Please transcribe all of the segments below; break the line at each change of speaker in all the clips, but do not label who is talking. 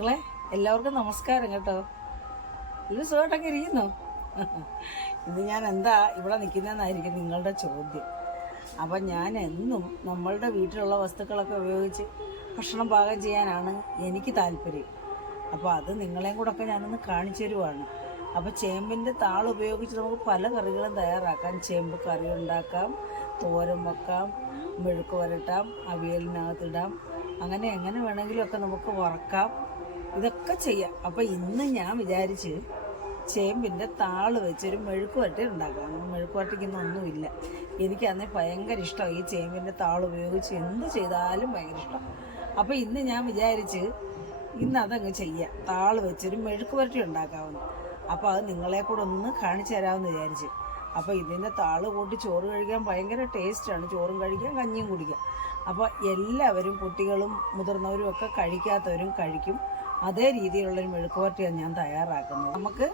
മക്കളെ എല്ലാവർക്കും നമസ്കാരം കേട്ടോ. ഇത് സുഖമായിട്ടൊക്കെ ഇരിക്കുന്നു? ഇത് ഞാൻ എന്താ ഇവിടെ നിൽക്കുന്നതെന്നായിരിക്കും നിങ്ങളുടെ ചോദ്യം. അപ്പം ഞാൻ എന്നും നമ്മളുടെ വീട്ടിലുള്ള വസ്തുക്കളൊക്കെ ഉപയോഗിച്ച് ഭക്ഷണം പാകം ചെയ്യാനാണ് എനിക്ക് താല്പര്യം. അപ്പോൾ അത് നിങ്ങളെയും കൂടെ ഒക്കെ ഞാനൊന്ന് കാണിച്ചു തരുവാണ്. അപ്പോൾ ചേമ്പിന്റെ താൾ ഉപയോഗിച്ച് നമുക്ക് പല കറികളും തയ്യാറാക്കാം. ചേമ്പ് കറി ഉണ്ടാക്കാം തോരൻ വെക്കാം മെഴുക്ക് വരട്ടാം അവിയലിനകത്തിടാം. അങ്ങനെ എങ്ങനെ വേണമെങ്കിലും ഒക്കെ നമുക്ക് വറക്കാം. ഇതൊക്കെ ചെയ്യാം. അപ്പോൾ ഇന്ന് ഞാൻ വിചാരിച്ച് ചേമ്പിന്റെ താൾ വെച്ചൊരു മെഴുക്ക് വരട്ടി ഉണ്ടാക്കാം മെഴുക്ക് എനിക്ക് അന്നേ ഭയങ്കര ഇഷ്ടമാണ് ഈ ചേമ്പിന്റെ താൾ ഉപയോഗിച്ച് എന്ത് ചെയ്താലും ഭയങ്കര ഇഷ്ടം. അപ്പോൾ ഇന്ന് ഞാൻ വിചാരിച്ച് ഇന്ന് അതങ്ങ് ചെയ്യാം. താൾ വെച്ചൊരു മെഴുക്ക് വരട്ടി ഉണ്ടാക്കാമെന്ന് അപ്പോൾ അത് നിങ്ങളെ കൂടെ ഒന്ന് കാണിച്ചു തരാമെന്ന് വിചാരിച്ച്. അപ്പോൾ ഇതിന്റെ താൾ കൂട്ടി ചോറ് കഴിക്കാൻ ഭയങ്കര ടേസ്റ്റാണ് ചോറും കഴിക്കാം കഞ്ഞിയും കുടിക്കാം. അപ്പോൾ എല്ലാവരും കുട്ടികളും മുതിർന്നവരും ഒക്കെ കഴിക്കാത്തവരും കഴിക്കും. അതേ രീതിയിലുള്ള ഒരു മെഴുക്കുവരട്ടിയാണ് ഞാൻ തയ്യാറാക്കുന്നത്. നമുക്ക്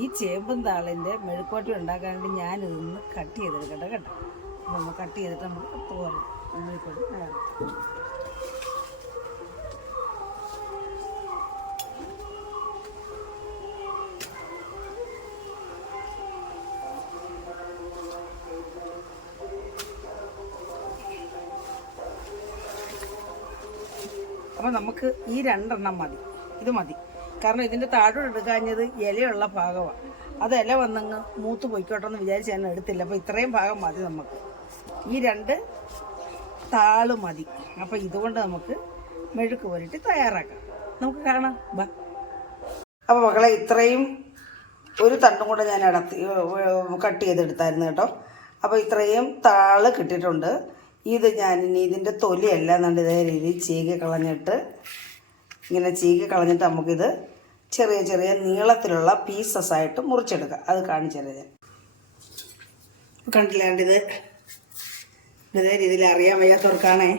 ഈ ചേമ്പും താളിന്റെ മെഴുക്കുവരട്ടി ഉണ്ടാക്കാൻ വേണ്ടി ഞാനിതൊന്ന് കട്ട് ചെയ്തെടുക്കട്ടെ കേട്ടോ. നമ്മൾ കട്ട് ചെയ്തിട്ട് നമുക്ക് തോരൻ മെഴുക്കുവരട്ടി തയ്യാറാക്കാം അപ്പോൾ നമുക്ക് ഈ രണ്ടെണ്ണം മതി. ഇത് മതി. കാരണം ഇതിന്റെ താഴോട്ട് എടുക്കാഞ്ഞത് ഇലയുള്ള ഭാഗമാണ്. അത് ഇല വന്നങ്ങ് മൂത്ത് പൊയ്ക്കോട്ടെ എന്ന് വിചാരിച്ച് ഞാൻ എടുത്തില്ല. അപ്പോൾ ഇത്രയും ഭാഗം മതി നമുക്ക്. ഈ രണ്ട് താൾ മതി. അപ്പോൾ ഇതുകൊണ്ട് നമുക്ക് മെഴുക്ക് പുരട്ടി തയ്യാറാക്കാം. നമുക്ക് കാണാം. ബാ. അപ്പോൾ മക്കളെ ഇത്രയും ഒരു തണ്ടും കൂടെ ഞാൻ അടത്തി കട്ട് ചെയ്തെടുത്തായിരുന്നു കേട്ടോ. അപ്പോൾ ഇത്രയും താൾ കിട്ടിയിട്ടുണ്ട്. ഇത് ഞാൻ ഇനി ഇതിന്റെ തൊലിയല്ല ഇതേ രീതിയിൽ ചീകി കളഞ്ഞിട്ട് ഇങ്ങനെ ചീകി കളഞ്ഞിട്ട് നമുക്കിത് ചെറിയ ചെറിയ നീളത്തിലുള്ള പീസസ് ആയിട്ട് മുറിച്ചെടുക്കുക അത് കാണിച്ചു തരാം ഞാൻ കണ്ടില്ലാണ്ട് ഇത് രീതിയിൽ അറിയാൻ വയ്യാത്തവർക്കാണേ.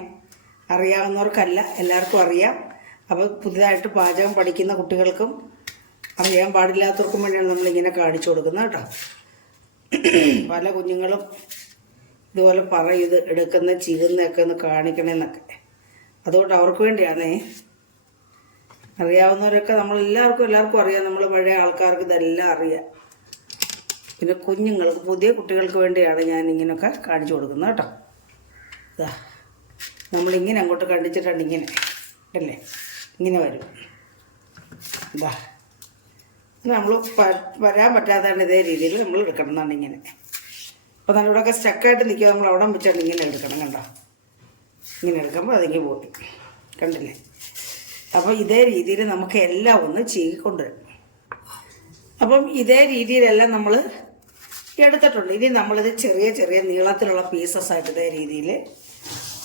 അറിയാവുന്നവർക്കല്ല എല്ലാവർക്കും അറിയാം. അപ്പോൾ പുതുതായിട്ട് പാചകം പഠിക്കുന്ന കുട്ടികൾക്കും അറിയാൻ പാടില്ലാത്തവർക്കും വേണ്ടിയാണ് നമ്മളിങ്ങനെ കാണിച്ചു കൊടുക്കുന്നത് കേട്ടോ. പല കുഞ്ഞുങ്ങളും ഇതുപോലെ പറയും എടുക്കുന്ന ചീകുന്നതൊക്കെ ഒന്ന് കാണിക്കണമെന്നൊക്കെ അതുകൊണ്ട് അവർക്ക് വേണ്ടിയാണേ അറിയാവുന്നവരൊക്കെ നമ്മൾ എല്ലാവർക്കും എല്ലാവർക്കും അറിയാം. നമ്മൾ പഴയ ആൾക്കാർക്ക് ഇതെല്ലാം അറിയാം. പിന്നെ കുഞ്ഞുങ്ങൾക്ക് പുതിയ കുട്ടികൾക്ക് വേണ്ടിയാണ് ഞാൻ ഇങ്ങനെയൊക്കെ കാണിച്ചു കൊടുക്കുന്നത് കേട്ടോ. ഇതാ നമ്മളിങ്ങനെ അങ്ങോട്ട് കണ്ടിച്ചിട്ടുണ്ട് ഇങ്ങനെ അല്ലേ? ഇങ്ങനെ വരും. ഇതാ നമ്മൾ വരാൻ പറ്റാത്തതാണ് ഇതേ രീതിയിൽ നമ്മൾ എടുക്കണം എന്നാണ് ഇങ്ങനെ. അപ്പോൾ നല്ല ഇവിടെയൊക്കെ സ്റ്റക്കായിട്ട് നിൽക്കുക. നമ്മൾ അവിടെ വെച്ചാണ് ഇങ്ങനെ എടുക്കണം കണ്ടോ? ഇങ്ങനെ എടുക്കുമ്പോൾ അതിങ്ങനെ പോയി. കണ്ടില്ലേ? അപ്പോൾ ഇതേ രീതിയിൽ നമുക്ക് എല്ലാം ഒന്ന് ചീകിക്കൊണ്ടുവരും അപ്പം ഇതേ രീതിയിലെല്ലാം നമ്മൾ എടുത്തിട്ടുണ്ട്. ഇനി നമ്മളിത് ചെറിയ ചെറിയ നീളത്തിലുള്ള പീസസ് ആയിട്ട് ഇതേ രീതിയിൽ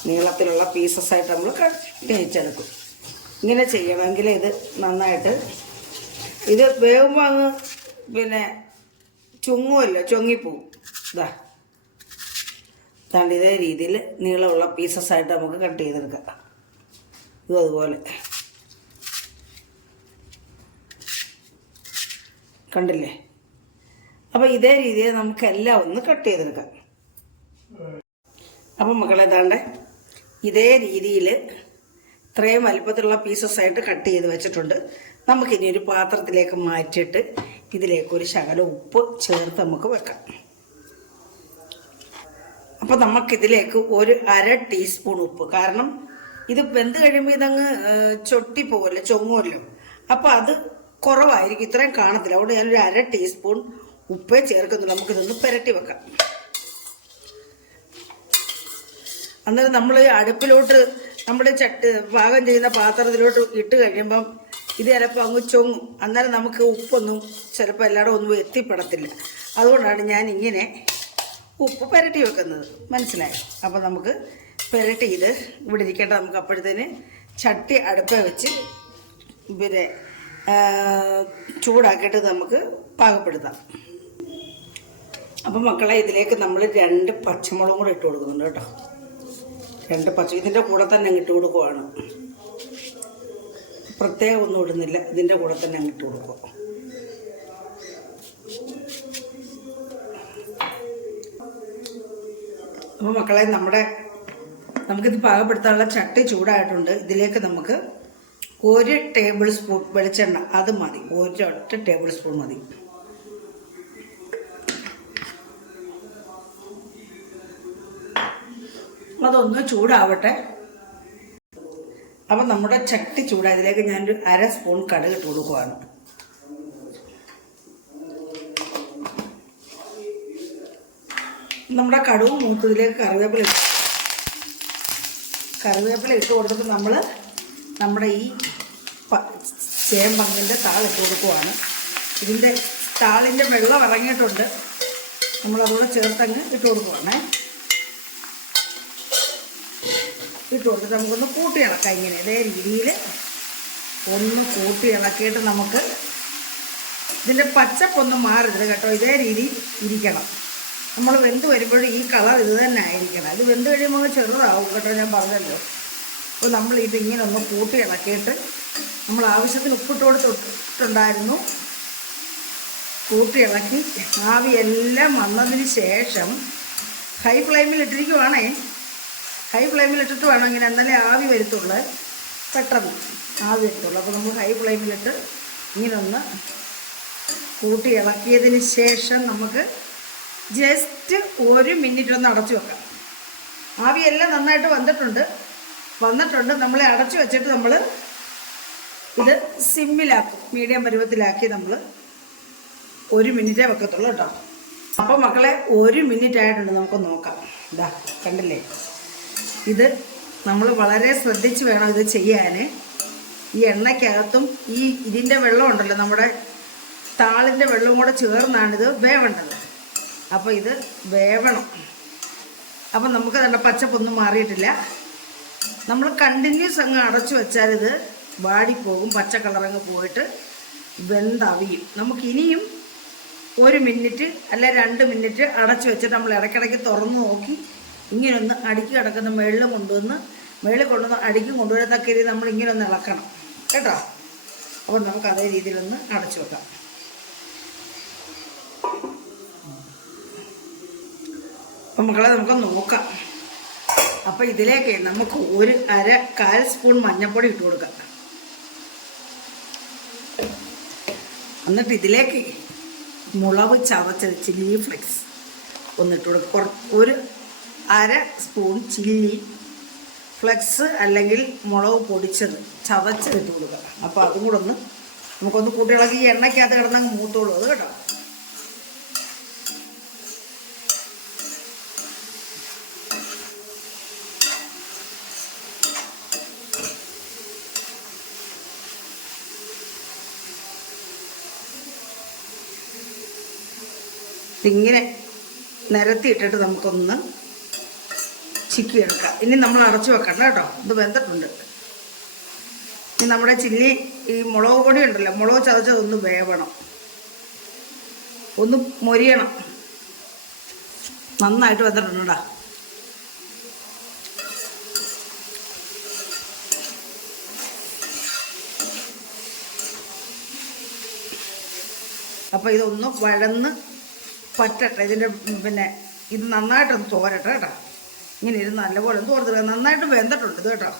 നീളത്തിലുള്ള പീസസ് ആയിട്ട് നമ്മൾ കഴിച്ചെടുക്കും ഇങ്ങനെ ചെയ്യണമെങ്കിൽ ഇത് നന്നായിട്ട് ഇത് വേവുമ്പോൾ അങ്ങ് പിന്നെ ചുങ്ങുമല്ലോ ചൊങ്ങിപ്പോവും. ഇതാ ഇതേ രീതിയിൽ നീളമുള്ള പീസസ് ആയിട്ട് നമുക്ക് കട്ട് ചെയ്തെടുക്കാം. ഇതും അതുപോലെ. കണ്ടില്ലേ? അപ്പോൾ ഇതേ രീതിയിൽ നമുക്ക് എല്ലാം ഒന്ന് കട്ട് ചെയ്തെടുക്കാം. അപ്പം മക്കളെ താണ്ട് ഇതേ രീതിയിൽ ഇത്രയും വലുപ്പത്തിലുള്ള പീസസ് ആയിട്ട് കട്ട് ചെയ്ത് വെച്ചിട്ടുണ്ട്. നമുക്കിനി ഒരു പാത്രത്തിലേക്ക് മാറ്റിയിട്ട് ഇതിലേക്ക് ഒരു ശകലം ഉപ്പ് ചേർത്ത് നമുക്ക് വെക്കാം. അപ്പോൾ നമുക്കിതിലേക്ക് ഒരു അര ടീസ്പൂൺ ഉപ്പ്. കാരണം ഇത് വെന്ത് കഴിയുമ്പോൾ ഇതങ്ങ് ചൊട്ടി പോവല്ലോ ചൊങ്ങുമല്ലോ. അപ്പോൾ അത് കുറവായിരിക്കും. ഇത്രയും കാണത്തില്ല. അതുകൊണ്ട് ഞാനൊരു അര ടീസ്പൂൺ ഉപ്പേ ചേർക്കുന്നുണ്ട് നമുക്കിതൊന്ന് പുരട്ടി വെക്കാം. അന്നേരം നമ്മൾ അടുപ്പിലോട്ട് നമ്മുടെ ചട്ട് പാകം ചെയ്യുന്ന പാത്രത്തിലോട്ട് ഇട്ട് കഴിയുമ്പം ഇത് ചിലപ്പോൾ അങ്ങ് ചൊങ്ങും. അന്നേരം നമുക്ക് ഉപ്പൊന്നും ചിലപ്പോൾ എല്ലായിടും ഒന്നും എത്തിപ്പെടത്തില്ല. അതുകൊണ്ടാണ് ഞാൻ ഇങ്ങനെ ഉപ്പ് പുരട്ടി വെക്കുന്നത്. മനസ്സിലായി? അപ്പം നമുക്ക് പുരട്ടി ഇത് ഇവിടെ ഇരിക്കേണ്ട. നമുക്ക് അപ്പോഴത്തേന് ചട്ടി അടുപ്പ വെച്ച് പിന്നെ ചൂടാക്കിയിട്ട് നമുക്ക് പാകപ്പെടുത്താം. അപ്പം മക്കളെ ഇതിലേക്ക് നമ്മൾ രണ്ട് പച്ചമുളകും കൂടെ ഇട്ട് കൊടുക്കുന്നുണ്ട് കേട്ടോ. രണ്ട് പച്ച ഇതിന്റെ കൂടെ തന്നെ ഇട്ട് കൊടുക്കുവാണ്. പ്രത്യേകം ഒന്നും ഇടുന്നില്ല ഇതിന്റെ കൂടെ തന്നെ ഇട്ട് കൊടുക്കുക അപ്പോൾ മക്കളെ നമ്മുടെ നമുക്കിത് പാകപ്പെടുത്താനുള്ള ചട്ടി ചൂടായിട്ടുണ്ട്. ഇതിലേക്ക് നമുക്ക് ഒരു ടേബിൾ സ്പൂൺ വെളിച്ചെണ്ണ അത് മതി. ഒരൊറ്റ ടേബിൾ സ്പൂൺ മതി. അതൊന്ന് ചൂടാവട്ടെ. അപ്പം നമ്മുടെ ചട്ടി ചൂടാ. ഇതിലേക്ക് ഞാനൊരു അര സ്പൂൺ കടുക് ഇട്ട് കൊടുക്കുവാണ്. നമ്മുടെ കടുവും മൂത്തതിലേക്ക് കറിവേപ്പില കറിവേപ്പില ഇട്ട് കൊടുത്തിട്ട് നമ്മൾ നമ്മുടെ ഈ ചേമ്പങ്ങിന്റെ താളിട്ട് കൊടുക്കുവാണ്. ഇതിന്റെ താളിന്റെ വെള്ളം ഇറങ്ങിയിട്ടുണ്ട്. നമ്മളതുകൂടെ ചേർത്തങ്ങ് ഇട്ട് കൊടുക്കുവാണേ. ഇട്ട് കൊടുത്തിട്ട് നമുക്കൊന്ന് കൂട്ടി ഇളക്കാം ഇങ്ങനെ. ഇതേ രീതിയിൽ ഒന്ന് കൂട്ടി ഇളക്കിയിട്ട് നമുക്ക് ഇതിന്റെ പച്ചപ്പൊന്ന് മാറരുത് കേട്ടോ. ഇതേ രീതി ഇരിക്കണം. നമ്മൾ വെന്ത് വരുമ്പോഴും ഈ കളർ ഇത് തന്നെ ആയിരിക്കണം. ഇത് വെന്ത് കഴിയുമ്പോൾ ചെറുതാവും കേട്ടോ ഞാൻ പറഞ്ഞല്ലോ. അപ്പോൾ നമ്മൾ ഇങ്ങനെ ഒന്ന് കൂട്ടി ഇളക്കിയിട്ട് നമ്മൾ ആവശ്യത്തിന് ഉപ്പിട്ട് കൊടുത്തിട്ടുണ്ടായിരുന്നു. കൂട്ടി ഇളക്കി ആവിയെല്ലാം വന്നതിന് ശേഷം ഹൈ ഫ്ലെയിമിൽ ഇട്ടിരിക്കുവാണേ. ഹൈ ഫ്ലെയിമിൽ ഇട്ടിട്ട് വേണം ഇങ്ങനെ എന്നാലേ ആവി വരുത്തുള്ളൂ. പെട്ടെന്ന് ആവി വരുത്തുള്ളൂ. അപ്പോൾ നമ്മൾ ഹൈ ഫ്ലെയിമിലിട്ട് ഇങ്ങനെ ഒന്ന് കൂട്ടി ഇളക്കിയതിന് ശേഷം നമുക്ക് ജസ്റ്റ് ഒരു മിനിറ്റ് ഒന്ന് അടച്ചു വെക്കാം. ആവിയെല്ലാം നന്നായിട്ട് വന്നിട്ടുണ്ട്. വന്നിട്ടുണ്ട്. നമ്മളെ അടച്ചു വെച്ചിട്ട് നമ്മൾ ഇത് സിമ്മിലാക്കും. മീഡിയം പരുവത്തിലാക്കി നമ്മൾ ഒരു മിനിറ്റേ വെക്കത്തുള്ളൂ കേട്ടോ. അപ്പോൾ മക്കളെ ഒരു മിനിറ്റ് ആയിട്ടുണ്ട്. നമുക്ക് നോക്കാം. ഇതാ കണ്ടില്ലേ? ഇത് നമ്മൾ വളരെ ശ്രദ്ധിച്ച് വേണം ഇത് ചെയ്യാൻ ഈ എണ്ണയ്ക്കകത്തും ഈ ഇതിന്റെ വെള്ളം ഉണ്ടല്ലോ നമ്മുടെ താളിന്റെ വെള്ളവും കൂടെ ചേർന്നാണിത് വേവേണ്ടത്. അപ്പോൾ ഇത് വേവണം. അപ്പം നമുക്ക് നല്ല പച്ചപ്പൊന്നും മാറിയിട്ടില്ല. നമ്മൾ കണ്ടിന്യൂസ് അങ്ങ് അടച്ചു വെച്ചാൽ ഇത് വാടിപ്പോകും പച്ച കളറങ്ങ് പോയിട്ട് വെന്തവിയും. നമുക്കിനിയും ഒരു മിനിറ്റ് അല്ല രണ്ട് മിനിറ്റ് അടച്ചു വെച്ചിട്ട് നമ്മൾ ഇടയ്ക്കിടയ്ക്ക് തുറന്ന് നോക്കി ഇങ്ങനൊന്ന് അടുക്കി കിടക്കുന്ന മേളിൽ കൊണ്ടുവന്ന് മേളിൽ കൊണ്ടുവന്ന് അടുക്കി കൊണ്ടുവരുന്നൊക്കെ രീതി നമ്മൾ ഇങ്ങനെ ഒന്ന് ഇളക്കണം. കേട്ടോ? അപ്പോൾ നമുക്ക് അതേ രീതിയിലൊന്ന് അടച്ചു വെക്കാം. അപ്പം മക്കളെ നമുക്ക് നോക്കാം. അപ്പം ഇതിലേക്ക് നമുക്ക് ഒരു അര കാൽ സ്പൂൺ മഞ്ഞൾപ്പൊടി ഇട്ട് കൊടുക്കാം. എന്നിട്ട് ഇതിലേക്ക് മുളക് ചതച്ചത് ചില്ലി ഫ്ലെക്സ് ഒന്നിട്ട് കൊടുക്കും കുറ ഒരു അര സ്പൂൺ ചില്ലി ഫ്ലെക്സ് അല്ലെങ്കിൽ മുളക് പൊടിച്ചത് ചവച്ചിട്ട് കൊടുക്കുക. അപ്പോൾ അതും കൂടെ ഒന്ന് നമുക്കൊന്ന് കൂട്ടികളൊക്കെ ഈ എണ്ണയ്ക്കകത്ത് കിടന്നങ്ങ് മൂത്തോളൂ. അത് കേട്ടോ? ഇതിങ്ങനെ നിരത്തിയിട്ടിട്ട് നമുക്കൊന്ന് ചിക്കി എടുക്കാം ഇനി നമ്മൾ അടച്ചു വെക്കണം കേട്ടോ. ഇത് വെന്തിട്ടുണ്ട്. ഇനി നമ്മുടെ ചില്ലി ഈ മുളക് പൊടി ഉണ്ടല്ലോ മുളക് ചതച്ചതൊന്ന് വേവണം. ഒന്ന് മൊരിയണം. നന്നായിട്ട് വെന്തിട്ടുണ്ടാ അപ്പോൾ ഇതൊന്ന് വഴന്ന് പറ്റട്ടെ ഇതിന്റെ പിന്നെ ഇത് നന്നായിട്ടൊന്ന് തോരട്ടെ കേട്ടോ. ഇങ്ങനെ ഇരുന്ന് നല്ലപോലെ ഒന്ന് നന്നായിട്ട് വെന്തിട്ടുണ്ട് ഇത് കേട്ടോ.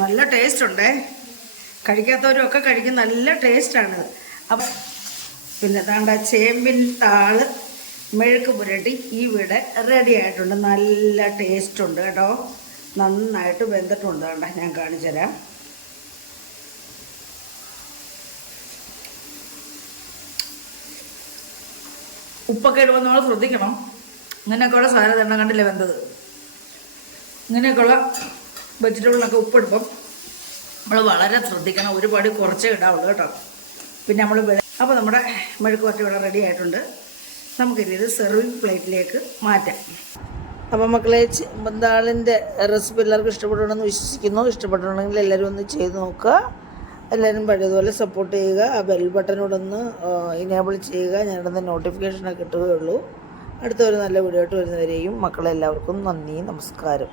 നല്ല ടേസ്റ്റ് ഉണ്ടേ. കഴിക്കാത്തവരും ഒക്കെ കഴിക്കും നല്ല ടേസ്റ്റാണിത് അപ്പം പിന്നെ താണ്ട ചേമ്പിൻ താൾ മെഴുക്ക് പുരട്ടി ഇവിടെ റെഡി ആയിട്ടുണ്ട്. നല്ല ടേസ്റ്റ് ഉണ്ട് കേട്ടോ. നന്നായിട്ട് വെന്തിട്ടുണ്ട് കേട്ടോ ഞാൻ കാണിച്ചു തരാം ഉപ്പൊക്കെ ഇടുമ്പോൾ നമ്മൾ ശ്രദ്ധിക്കണം. ഇങ്ങനെയൊക്കെയുള്ള സാധനം തന്നെ കണ്ടില്ലേ വെന്തത്? ഇങ്ങനെയൊക്കെയുള്ള വെജിറ്റബിളിനൊക്കെ ഉപ്പിടുമ്പം നമ്മൾ വളരെ ശ്രദ്ധിക്കണം. ഒരുപാട് കുറച്ചേ ഇടാവുള്ളൂ കേട്ടോ. പിന്നെ നമ്മൾ അപ്പോൾ നമ്മുടെ മെഴുക്ക് കുറച്ച് ഇവിടെ റെഡി ആയിട്ടുണ്ട്. നമുക്കിനി ഇത് സെർവിങ് പ്ലേറ്റിലേക്ക് മാറ്റാം. അപ്പോൾ മക്കളെ ബന്താളിന്റെ റെസിപ്പി എല്ലാവർക്കും ഇഷ്ടപ്പെടണമെന്ന് വിശ്വസിക്കുന്നു. ഇഷ്ടപ്പെട്ടിട്ടുണ്ടെങ്കിൽ എല്ലാവരും ഒന്ന് ചെയ്ത് നോക്കുക. എല്ലാവരും പഴയതുപോലെ സപ്പോർട്ട് ചെയ്യുക. ആ ബെൽ ബട്ടനോടൊന്ന് ഇനേബിൾ ചെയ്യുക. ഞാനിടുന്ന നോട്ടിഫിക്കേഷനൊക്കെ കിട്ടുകയുള്ളൂ അടുത്ത ഒരു നല്ല വീഡിയോ ആയിട്ട് വരുന്നവരെയും മക്കളെല്ലാവർക്കും നന്ദി നമസ്കാരം.